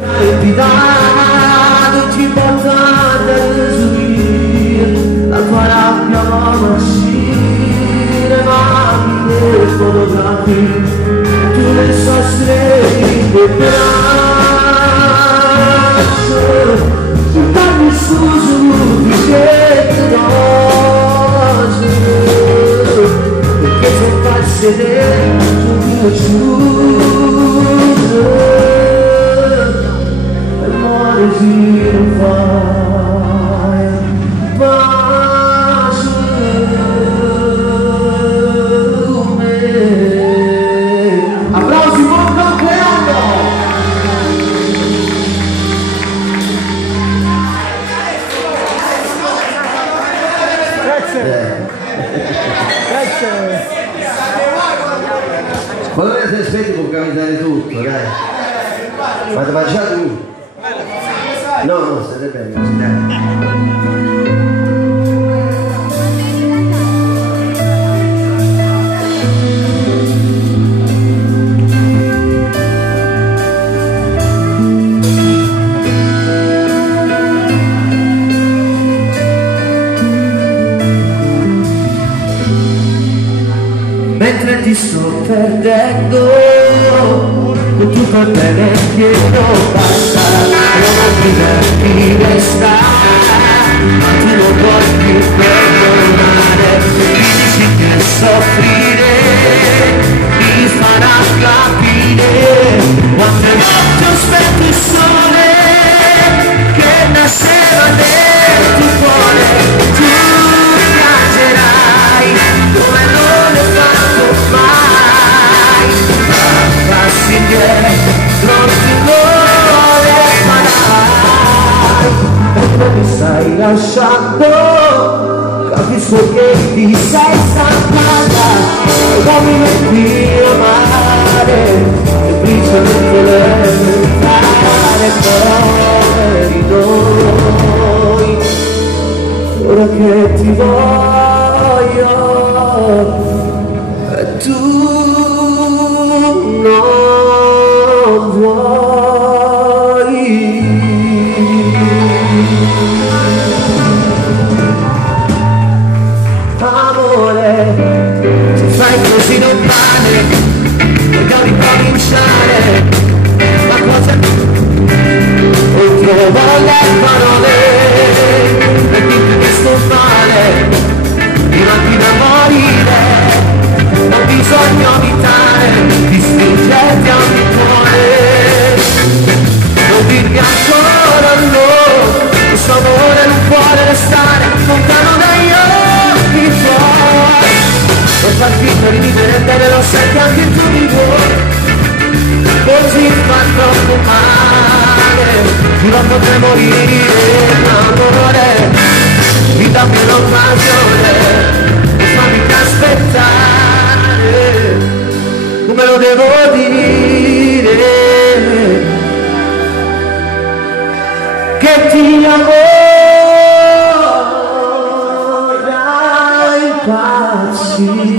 Invitato ti portate a subire la tua rabbia macchine, macchine, fotografie, tu le sostenere il braccio, dammi su sufficiente dosi, perché se passi dentro mi giuro. Si fai pace me. Applausi, buon compleanno! Grazie! Ma dove sei aspetti può capitare tutto, dai! Fate mangiare tu! No, no, state bene, dai. Mentre ti sto perdendo, con tutto il bene che non basta, non diverti resta, ma tu non vuoi più perdonare, mi dici che soffrire mi farà capire, quante volte ho spento il sole che nasceva nel tuo cuore, tu piangerai come non è fatto mai, ma passi indietro, non ti vuole farai, mentre mi stai lasciando, capisco che ti sei stancata, non mi metti a mare, e briciole non lontane, poveri noi, ora che ti voglio, e tu non vuoi. Amore, se fai così non vale, voglio ricominciare, ma cosa? Oltre voglia e parole, e dimmi che sto male, mi manchi da morire, ho bisogno di te, di stringerti a ogni cuore, non dirmi ancora no, questo amore non può restare lontano dagli occhi tuoi, non far finta di vivere bene, lo sai che anche tu mi vuoi, così fa troppo male, io non potrei morire, amore, mi dammi l'occasione, fammi aspettare, come lo devo dire, che ti amo da impazzire.